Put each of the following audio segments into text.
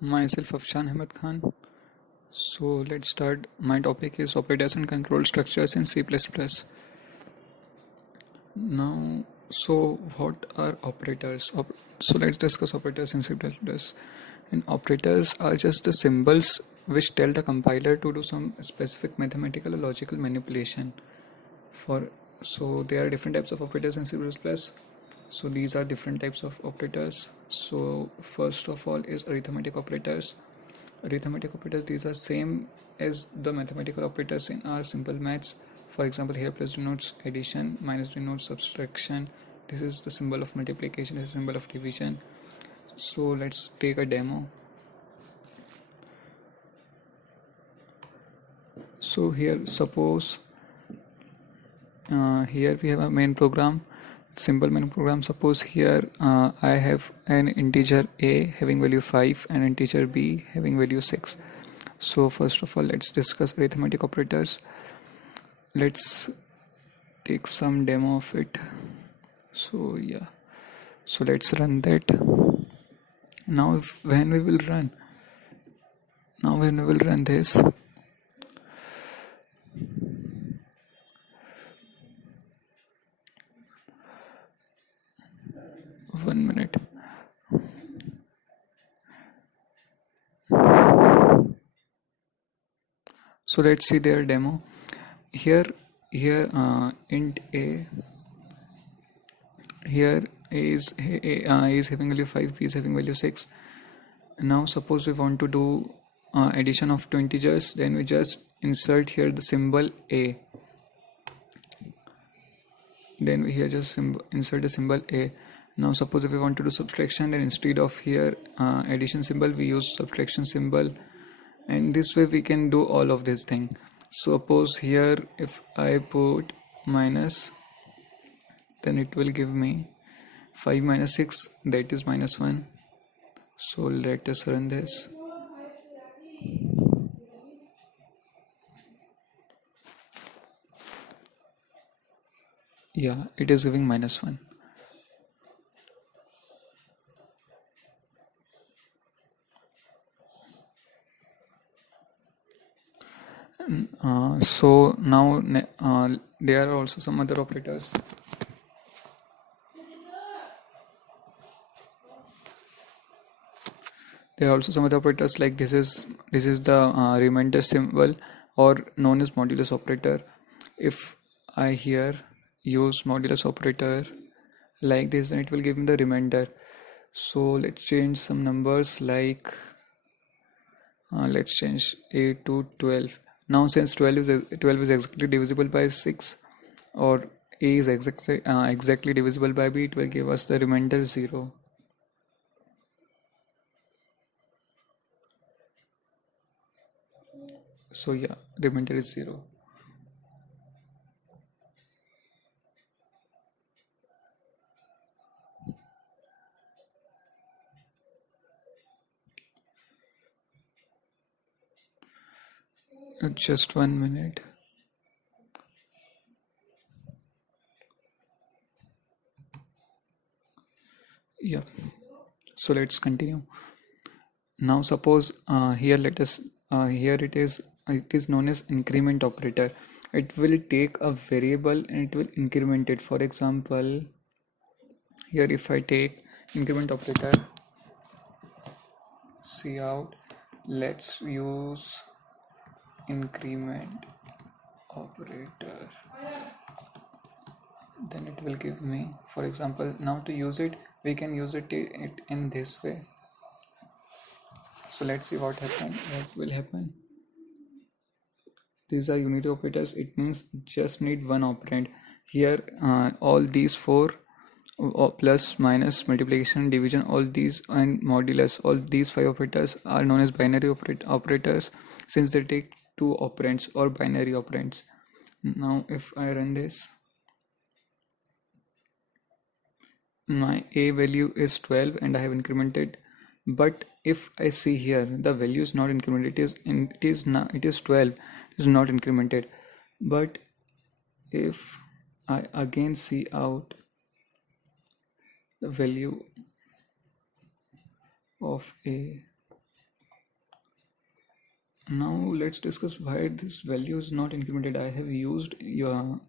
Myself Afshan Ahmed Khan. So let's start. My topic is operators and control structures in C++. Now, so what are operators? So let's discuss operators in C++. And operators are just the symbols which tell the compiler to do some specific mathematical or logical manipulation. For so there are different types of operators in C++. So these are different types of operators. So first of all is arithmetic operators. Arithmetic operators, these are same as the mathematical operators in our simple maths. For example, here plus denotes addition, minus denotes subtraction. This is the symbol of multiplication, this is the symbol of division. So let's take a demo. So here suppose here we have a main program, simple main program. Suppose here I have an integer a having value 5 and integer b having value 6. So first of all, let's discuss arithmetic operators. Let's take some demo of it. So yeah, so let's run that. Now when we will run this, one minute. So let's see their demo. Here int a, here a is having value 5, b is having value 6. Now suppose we want to do addition of two integers, then we just insert here the symbol a, then we here just insert the symbol a. Now suppose if we want to do subtraction, then instead of here addition symbol, we use subtraction symbol, and this way we can do all of this thing. Suppose here if I put minus, then it will give me 5 minus 6, that is minus 1. So let us run this. Yeah, it is giving minus 1. So now there are also some other operators. There are also some other operators like this is the remainder symbol, or known as modulus operator. If I here use modulus operator like this, then it will give me the remainder. So let's change some numbers, like let's change a to 12. Now since 12 is exactly divisible by 6, or a is exactly divisible by b, it will give us the remainder 0. So yeah, remainder is 0. Just 1 minute. Yeah, so let's continue. Now suppose here let us here it is known as increment operator. It will take a variable and it will increment it. For example, here if I take increment operator, cout, let's use increment operator, then it will give me, for example, now to use it, we can use it in this way. So let's see what will happen. These are unity operators. It means just need one operand. Here all these four, plus, minus, multiplication, division, all these, and modulus, all these 5 operators are known as binary operators, since they take 2 operands or binary operands. Now if I run this, my a value is 12 and I have incremented, but if I see here the value is not incremented, it is 12, it is not incremented. But if I again see out the value of a, Now let's discuss why this value is not incremented. I have used your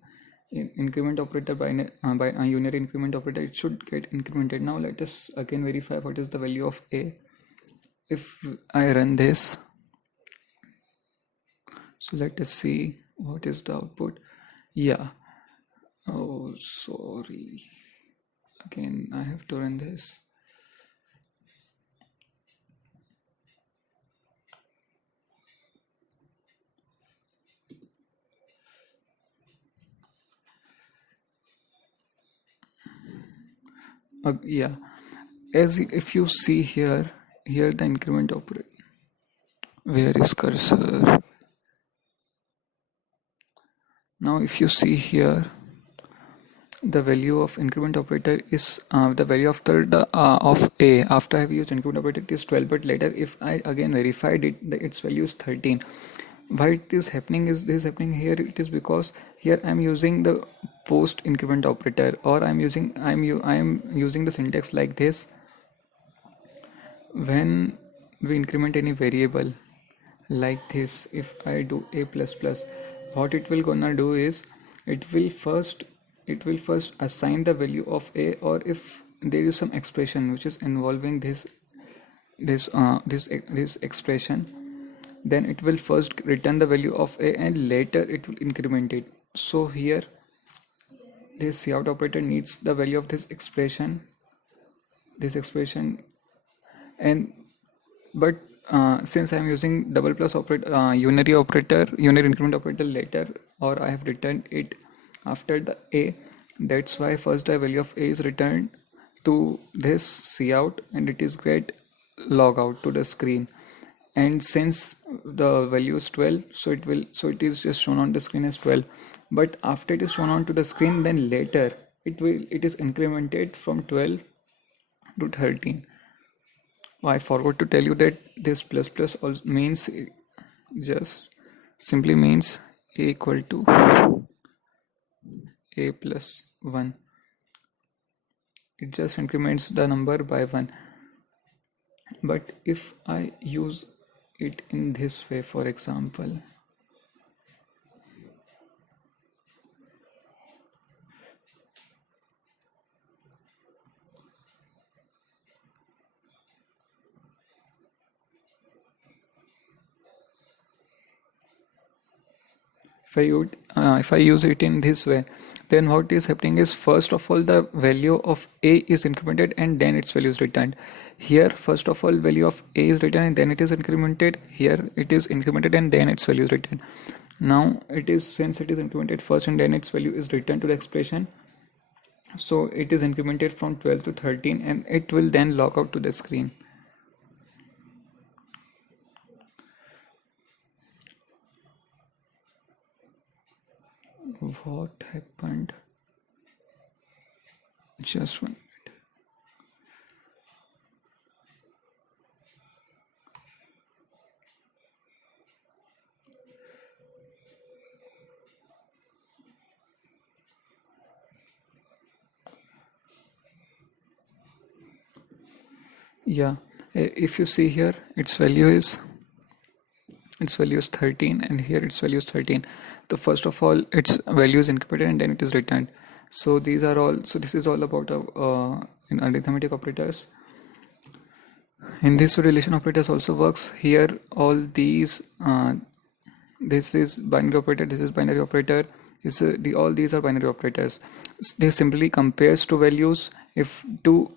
increment operator by a unary increment operator. It should get incremented. Now let us again verify what is the value of a. If I run this, so let us see what is the output. Yeah. Oh, sorry. Again, I have to run this. Yeah, as if you see here, the increment operator. Where is cursor? Now, if you see here, the value of increment operator is the value after the of a after I have used increment operator it is 12, but later if I again verified it, its value is 13. Why it is happening is this happening here? It is because here I am using the post increment operator, or I am using the syntax like this. When we increment any variable like this, if I do a plus plus, what it will gonna do is it will first assign the value of a, or if there is some expression which is involving this expression, then it will first return the value of a and later it will increment it. So here this cout operator needs the value of this expression, and but since I am using double plus unary increment operator later, or I have returned it after the a, that's why first the value of a is returned to this cout and it is get log out to the screen. And since the value is 12, it is just shown on the screen as 12, but after it is shown on to the screen, then later it is incremented from 12 to 13. I forgot to tell you that this plus plus also means just simply means a equal to a plus 1. It just increments the number by 1. But if I use it in this way, for example, if I use it in this way, then what is happening is first of all the value of a is incremented and then its value is returned. Here first of all value of a is returned and then it is incremented. Here it is incremented and then its value is returned. Now since it is incremented first and then its value is returned to the expression, so it is incremented from 12 to 13 and it will then log out to the screen. What happened? Just 1 minute. Yeah, if you see here, its value is 13 and here its value is 13. So first of all its value is incremented and then it is returned. So this is all about in arithmetic operators. In this relation operators also works. Here all these this is binary operator, this is binary operator, all these are binary operators. This simply compares two values. If two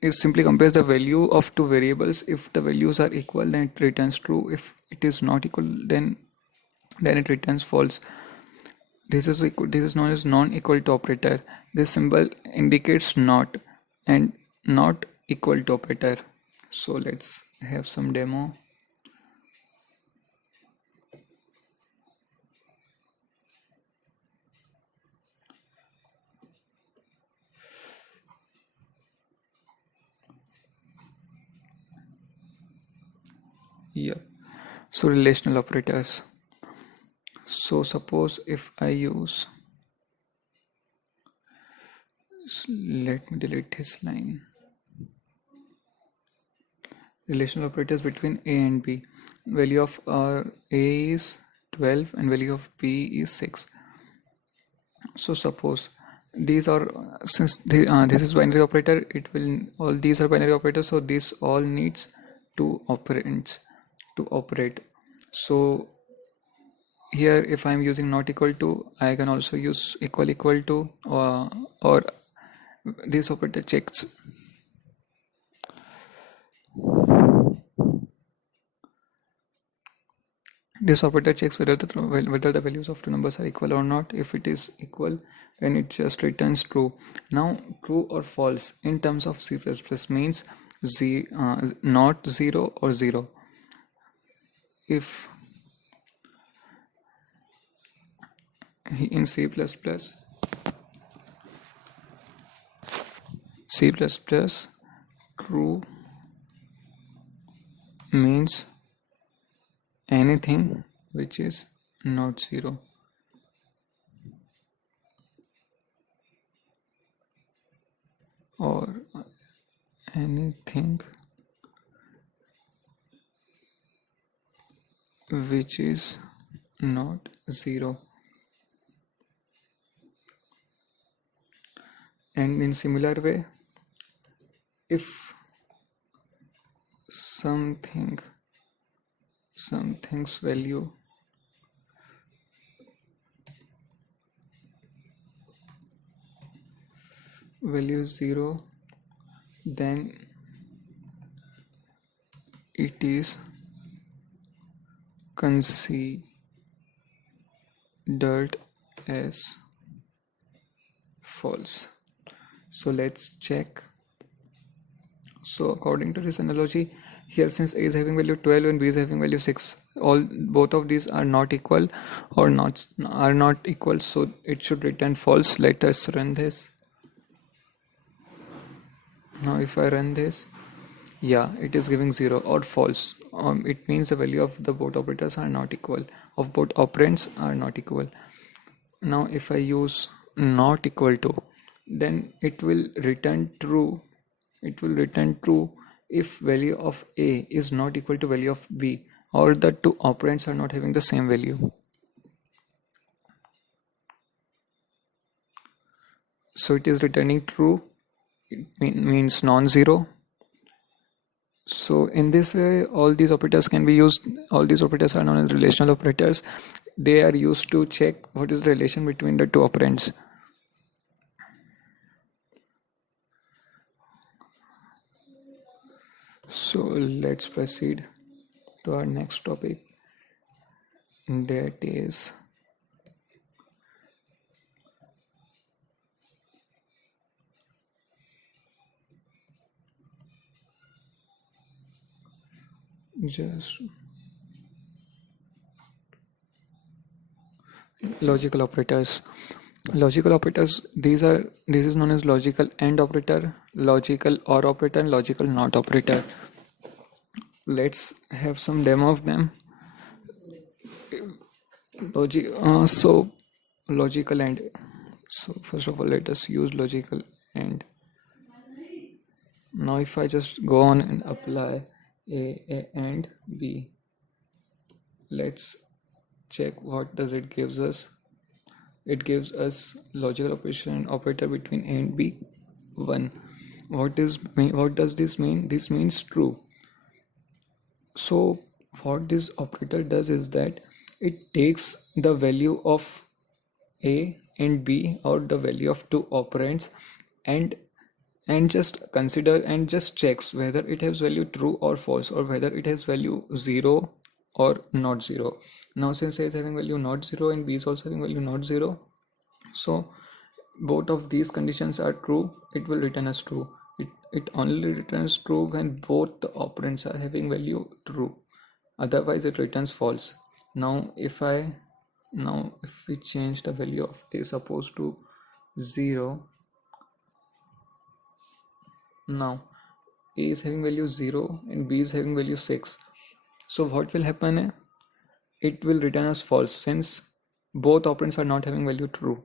it simply compares the value of two variables. If the values are equal, then it returns true. If it is not equal, then it returns false. This is known as non-equal to operator. This symbol indicates not and not equal to operator. So let's have some demo. Yeah. So relational operators. So suppose if I use, let me delete this line. Relational operators between a and b. value of A is 12 and value of B is 6. So suppose these are this is binary operator, it will all these are binary operators, so this all needs two operands to operate. So here if I'm using not equal to, I can also use equal to, or this operator checks this operator checks whether the values of two numbers are equal or not. If it is equal, then it just returns true. Now true or false in terms of C++ means not 0 or 0. If in C++, true means anything which is not 0, or anything which is not 0. And in similar way, if something's value is 0, then it is considered as false. So let's check. So according to this analogy, here since A is having value 12 and B is having value 6, both of these are not equal, or are not equal, so it should return false. Let us run this. Now if I run this, yeah, it is giving 0 or false. It means the value of the both operators are not equal, of both operands are not equal. Now if I use not equal to, then it will return true. It will return true if value of A is not equal to value of B, or the two operands are not having the same value. So it is returning true. It means non-zero. So in this way, all these operators can be used. All these operators are known as relational operators. They are used to check what is the relation between the two operands. So let's proceed to our next topic, that is just logical operators. Logical operators, this is known as logical AND operator, logical OR operator, and logical NOT operator. Let's have some demo of them. So logical AND. So first of all, let us use logical AND. Now if I just go on and apply A and B, let's check what does it gives us. It gives us logical operator between A and B 1. What does this mean? This means true. So what this operator does is that it takes the value of A and B, or the value of two operands, and just consider and just checks whether it has value true or false, or whether it has value 0 or not 0. Now since A is having value not 0 and B is also having value not 0, so both of these conditions are true, it will return as true. It only returns true when both the operands are having value true, otherwise it returns false. Now if we change the value of A suppose to 0, now A is having value 0 and B is having value 6. So what will happen? It will return as false since both operands are not having value true.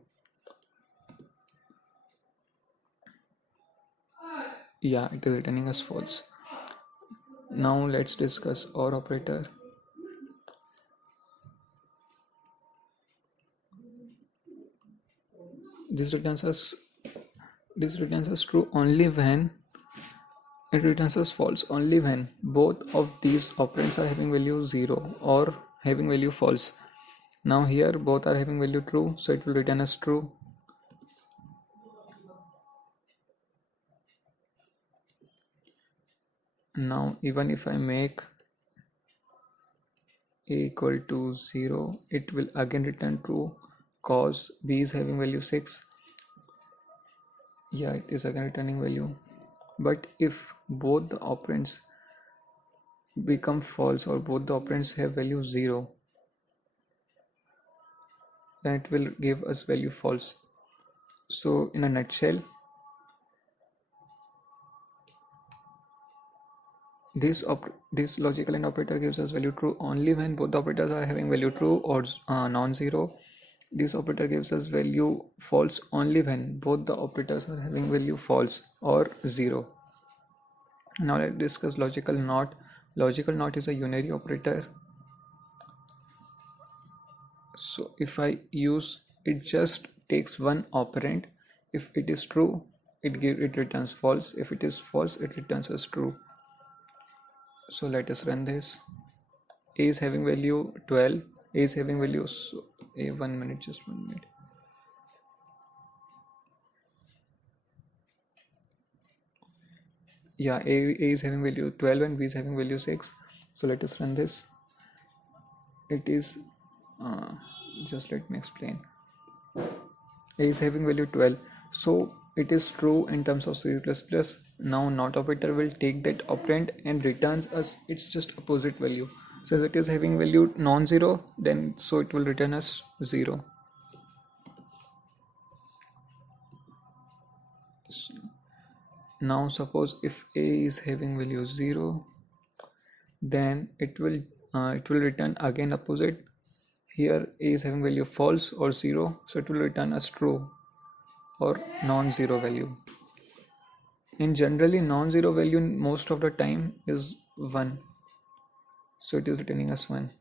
Yeah, it is returning as false. Now let's discuss OR operator. this returns us true only when it returns us false only when both of these operands are having value 0 or having value false. Now here both are having value true, so it will return us true. Now even if I make a equal to 0, it will again return true cause b is having value 6. Yeah, it is again returning value. But if both the operands become false or both the operands have value 0, then it will give us value false. So in a nutshell, this logical AND operator gives us value true only when both the operators are having value true or non-zero. This operator gives us value false only when both the operators are having value false or 0. Now let's discuss logical NOT. Logical NOT is a unary operator. So if I use it, just takes one operand. If it is true, it returns false. If it is false, it returns as true. So let us run this. A is having value 12. A is having value, so a 1 minute, just 1 minute. Yeah, a is having value 12 and b is having value 6. So let us run this. It is just let me explain. A is having value 12, so it is true in terms of C++. Now NOT operator will take that operand and returns us its just opposite value. So as it is having value non-zero, then so it will return us 0. So now suppose if a is having value 0, then it will return again opposite. Here a is having value false or 0, so it will return as true or non-zero value. In generally non-zero value most of the time is 1, so it is returning as 1.